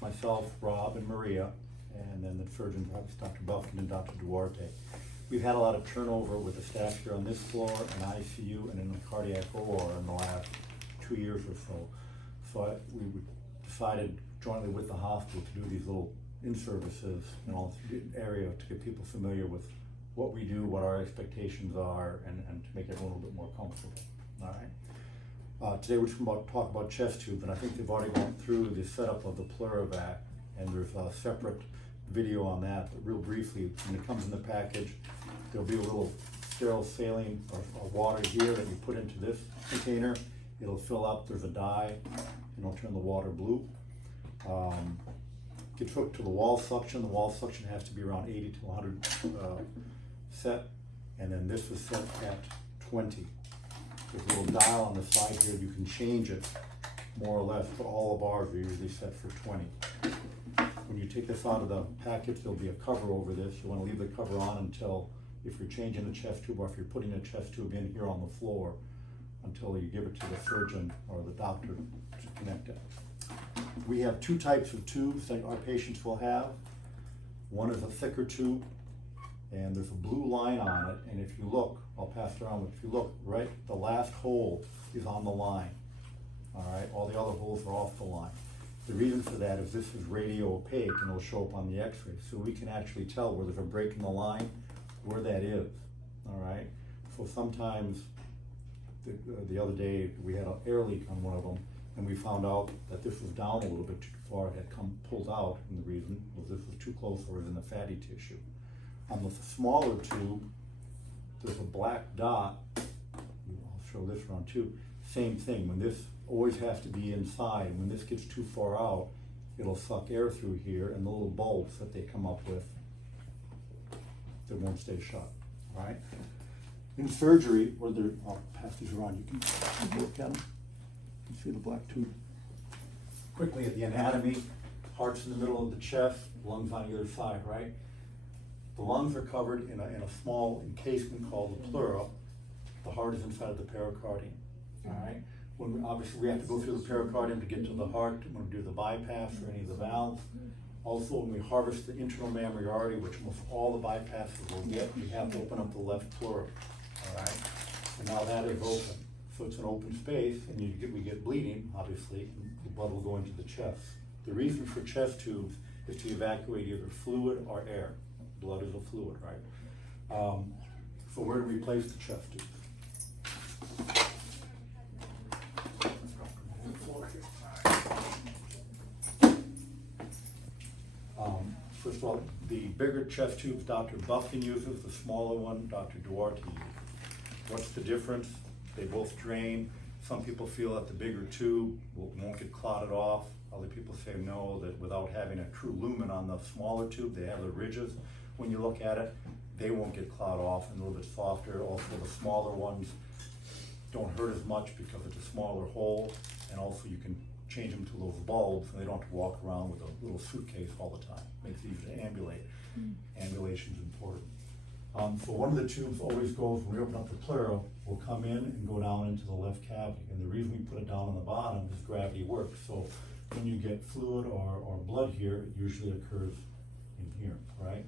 myself, Rob, and Maria, and then the surgeon, Dr. Buffkin and Dr. Duarte. We've had a lot of turnover with the staff here on this floor, in ICU, and in the cardiac OR in the last 2 years or so. So we decided jointly with the hospital to do these little in-services in all the area to get people familiar with what we do, what our expectations are, and to make everyone a little bit more comfortable. All right. Today we're just about to talk about chest tube, and I think they've already gone through the setup of the Pleurovac, and there's a separate video on that. But real briefly, when it comes in the package, there'll be a little sterile saline or water here that you put into this container. It'll fill up, there's a dye, and it'll turn the water blue. Gets hooked to the wall suction. The wall suction has to be around 80 to 100 set, and then this is set at 20. There's a little dial on the side here. You can change it more or less, but all of ours are usually set for 20. When you take this out of the package, there'll be a cover over this. You want to leave the cover on until, if you're changing the chest tube or if you're putting a chest tube in here on the floor, until you give it to the surgeon or the doctor to connect it. We have two types of tubes that our patients will have. One is a thicker tube, and there's a blue line on it, and if you look, I'll pass it around, but if you look, right, the last hole is on the line. All right, all the other holes are off the line. The reason for that is this is radio opaque, and it'll show up on the x-ray, so we can actually tell where there's a break in the line, where that is. All right, so sometimes, the other day, we had an air leak on one of them, and we found out that this was down a little bit too far. It had come pulled out, and the reason was this was too close or it was in the fatty tissue. On the smaller tube, there's a black dot. I'll show this around too. Same thing. When this always has to be inside. When this gets too far out, it'll suck air through here, and the little bulbs that they come up with, they won't stay shut. All right. In surgery, I'll pass these around. You can look at them. You can see the black tube. Quickly at the anatomy, heart's in the middle of the chest, lungs on either side, right? The lungs are covered in a small encasement called the pleura. The heart is inside of the pericardium, all right? Obviously we have to go through the pericardium to get to the heart when we do the bypass or any of the valves. Also, when we harvest the internal mammary artery, which almost all the bypasses will get, we have to open up the left pleura, all right? And now that is open. So it's an open space, and we get bleeding, obviously, and the blood will go into the chest. The reason for chest tubes is to evacuate either fluid or air. Blood is a fluid, right? So where do we place the chest tubes? First of all, the bigger chest tubes Dr. Buffkin uses, the smaller one Dr. Duarte uses. What's the difference? They both drain. Some people feel that the bigger tube won't get clotted off. Other people say no, that without having a true lumen on the smaller tube, they have the ridges. When you look at it, they won't get clotted off and a little bit softer. Also, the smaller ones don't hurt as much because it's a smaller hole, and also you can change them to those bulbs, and they don't have to walk around with a little suitcase all the time. Makes it easy to ambulate. Ambulation is important. So one of the tubes always goes, when we open up the pleura, will come in and go down into the left cavity. And the reason we put it down on the bottom is gravity works. So when you get fluid or blood here, it usually occurs in here, right?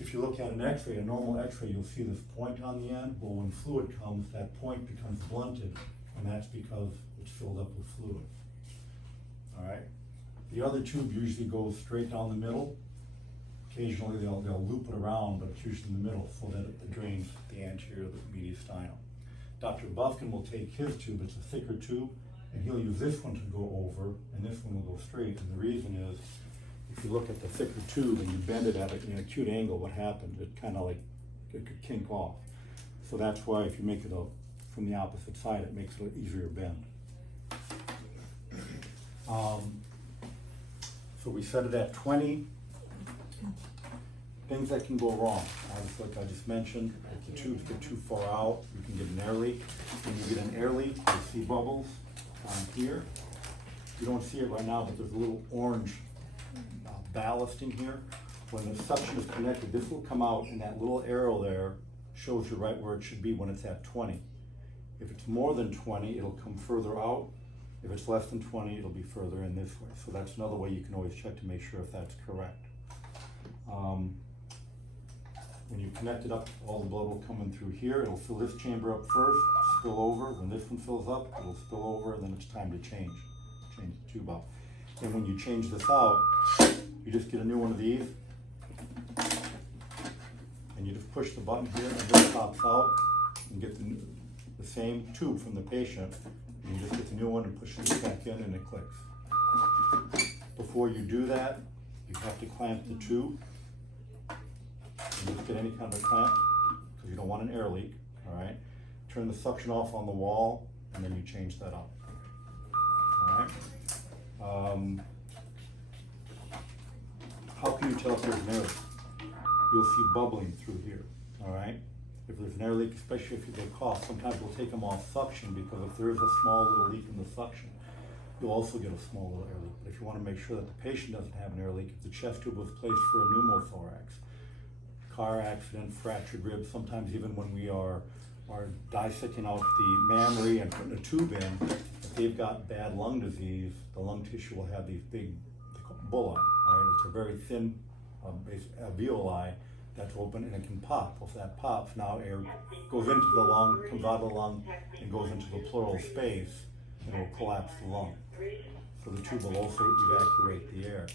If you look at an x-ray, a normal x-ray, you'll see this point on the end. Well, when fluid comes, that point becomes blunted, and that's because it's filled up with fluid. All right? The other tube usually goes straight down the middle. Occasionally they'll loop it around, but it's usually in the middle so that it drains the anterior of the mediastinum. Dr. Buffkin will take his tube, it's a thicker tube, and he'll use this one to go over, and this one will go straight. And the reason is, if you look at the thicker tube and you bend it at an acute angle, what happens? It kind of like, it could kink off. So that's why if you make it from the opposite side, it makes it an easier bend. So we set it at 20. Things that can go wrong, obviously, like I just mentioned, if the tubes get too far out, you can get an air leak. When you get an air leak, you see bubbles on here. You don't see it right now, but there's a little orange ballast in here. When the suction is connected, this will come out, and that little arrow there shows you right where it should be when it's at 20. If it's more than 20, it'll come further out, If it's less than 20, it'll be further in this way. So that's another way you can always check to make sure if that's correct. When you connect it up, all the blood will come in through here. It'll fill this chamber up first, spill over. When this one fills up, it'll spill over, and then it's time to change the tube out. And when you change this out, you just get a new one of these, and you just push the button here, and this pops out, and get the same tube from the patient. And you just get the new one and push this back in, and it clicks. Before you do that, you have to clamp the tube. You just get any kind of clamp, because you don't want an air leak, all right? Turn the suction off on the wall, and then you change that out, all right? How can you tell if there's an air leak? You'll see bubbling through here, all right? If there's an air leak, especially if they cough, sometimes we'll take them off suction, because if there is a small little leak in the suction, you'll also get a small little air leak. But if you want to make sure that the patient doesn't have an air leak, if the chest tube was placed for a pneumothorax, car accident, fractured ribs, sometimes even when we are dissecting out the mammary and putting a tube in, if they've got bad lung disease, the lung tissue will have these big bullae, all right? It's a very thin alveoli that's open, and it can pop. Well, if that pops, now air goes into the lung, comes out of the lung, and goes into the pleural space, and it will collapse the lung. So the tube will also evacuate the air.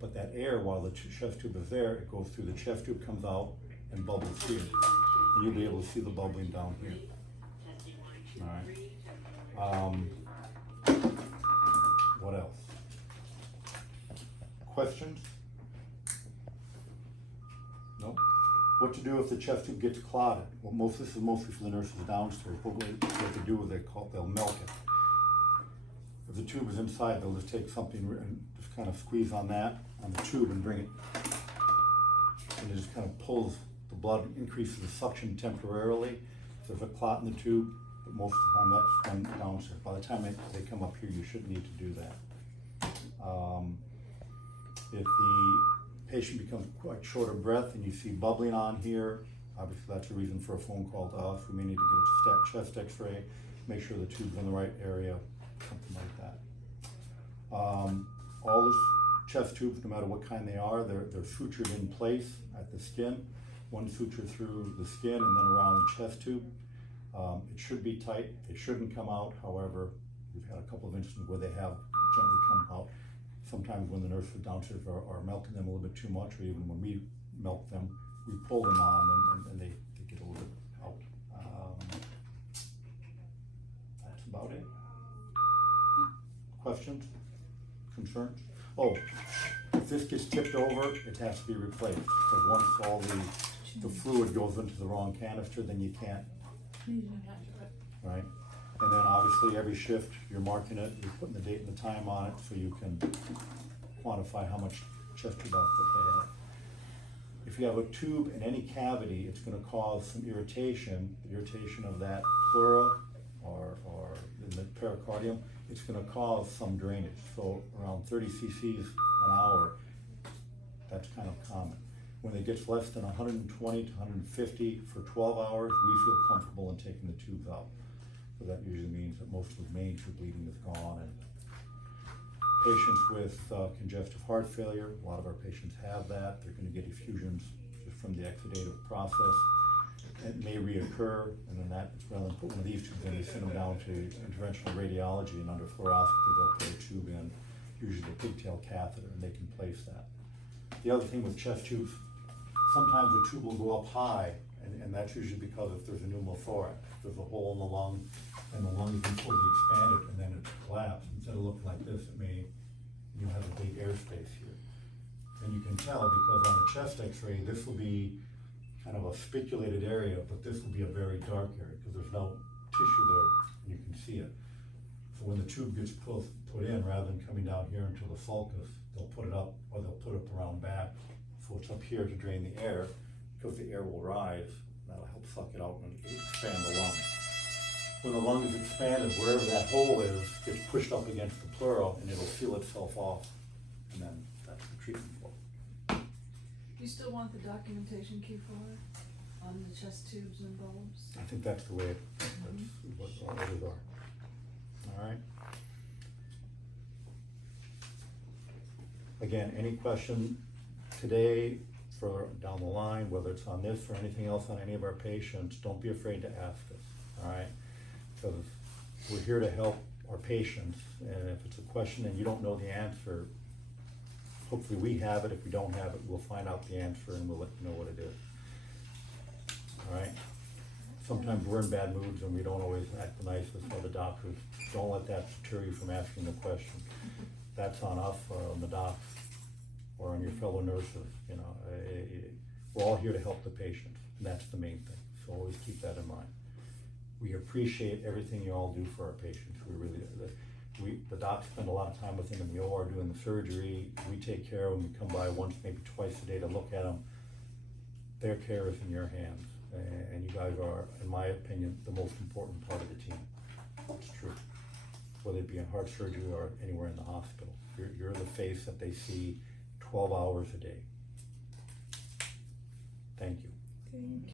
But that air, while the chest tube is there, it goes through the chest tube, comes out, and bubbles here. And you'll be able to see the bubbling down here. All right. What else? Questions? No? What to do if the chest tube gets clotted? Well, this is mostly for the nurses downstairs, but what they do is they'll milk it. If the tube is inside, they'll just take something and just kind of squeeze on the tube and bring it, and it just kind of pulls the blood, increases the suction temporarily. If there's a clot in the tube, but most of the time that's done downstairs. By the time they come up here, you shouldn't need to do that. If the patient becomes quite short of breath and you see bubbling on here, obviously that's a reason for a phone call to us. We may need to get a chest x-ray, make sure the tube's in the right area, something like that. All the chest tubes, no matter what kind they are, they're sutured in place at the skin. One suture through the skin and then around the chest tube. It should be tight. They shouldn't come out. However, we've had a couple of instances where they have gently come out. Sometimes when the nurses downstairs are milking them a little bit too much, or even when we milk them, we pull them on them and they get a little bit out. That's about it. Questions? Concerns? Oh, if this gets tipped over, it has to be replaced. Because once all the fluid goes into the wrong canister, then you can't. Right? And then obviously every shift you're marking it, you're putting the date and the time on it so you can quantify how much chest tube output they have. If you have a tube in any cavity, it's going to cause some irritation, the irritation of that pleura or in the pericardium. It's going to cause some drainage. So around 30 cc's an hour, that's kind of common. When it gets less than 120 to 150 for 12 hours, we feel comfortable in taking the tubes out. So that usually means that most of the major bleeding is gone. And patients with congestive heart failure, a lot of our patients have that. They're going to get effusions just from the exudative process. It may reoccur, and then that, rather than put one of these tubes in, they send them down to interventional radiology, and under fluoroscopy they'll put a tube in, usually a pigtail catheter, and they can place that. The other thing with chest tubes, sometimes the tube will go up high, and that's usually because if there's a pneumothorax, there's a hole in the lung, and the lung is fully expanded, and then it collapses. Instead of looking like this, you'll have a big airspace here. And you can tell because on the chest x-ray, this will be kind of a spiculated area, but this will be a very dark area because there's no tissue there, and you can see it. So when the tube gets put in, rather than coming down here into the sulcus, they'll put it up, or they'll put it around back, so it's up here to drain the air, because the air will rise. That'll help suck it out and expand the lung. When the lung is expanded, wherever that hole is, gets pushed up against the pleural, and it'll seal itself off, and then that's the treatment for it. You still want the documentation key for it on the chest tubes and bulbs? I think that's the way that's what all others are. All right. again, any question today for down the line, whether it's on this or anything else on any of our patients, don't be afraid to ask us, all right? Because we're here to help our patients, and if it's a question and you don't know the answer, hopefully we have it. If we don't have it, we'll find out the answer and we'll let you know what it is. All right? Sometimes we're in bad moods and we don't always act the nicest for the doctors. Don't let that deter you from asking the question. That's on us or on the docs or on your fellow nurses, you know. We're all here to help the patients, and that's the main thing. So always keep that in mind. We appreciate everything you all do for our patients. We really do. The docs spend a lot of time with them in the OR doing the surgery. We take care of them. We come by once, maybe twice a day to look at them. Their care is in your hands, and you guys are, in my opinion, the most important part of the team. It's true. Whether it be in heart surgery or anywhere in the hospital, you're the face that they see 12 hours a day. Thank you. Thank you.